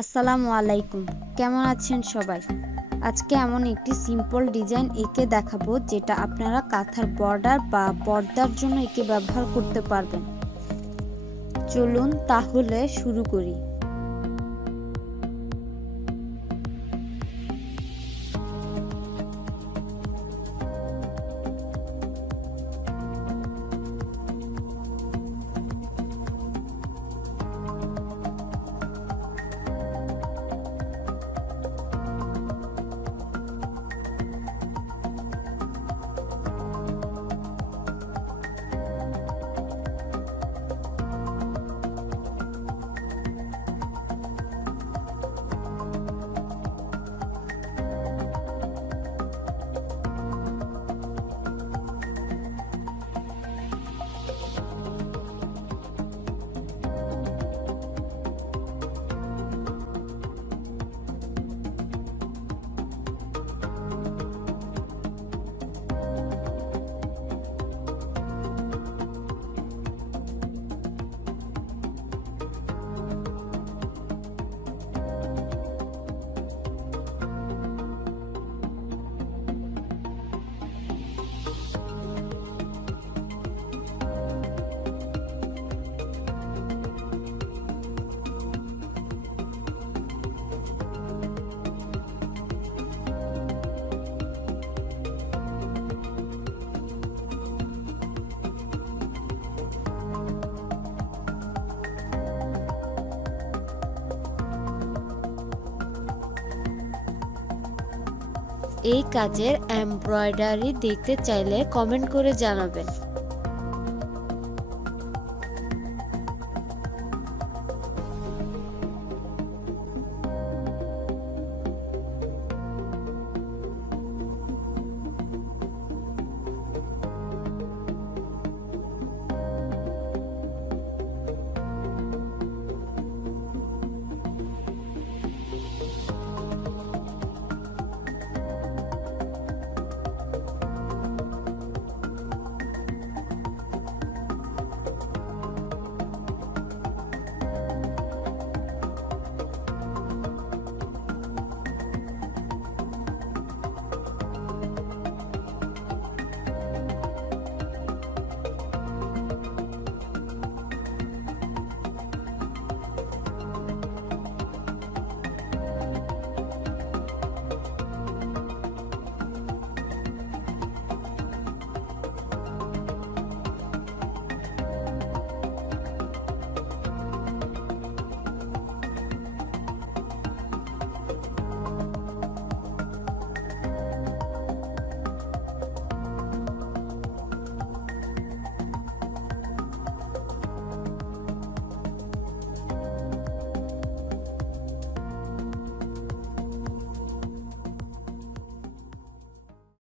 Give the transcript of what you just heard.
আসসালামু আলাইকুম, কেমন আছেন সবাই? আজকে এমন একটি সিম্পল ডিজাইন এঁকে দেখাবো যেটা আপনারা কাঁথার বর্ডার বা পর্দার জন্য এঁকে ব্যবহার করতে পারবেন। চলুন তাহলে শুরু করি। এই কাজের এমব্রয়ডারি দেখতে চাইলে কমেন্ট করে জানাবেন।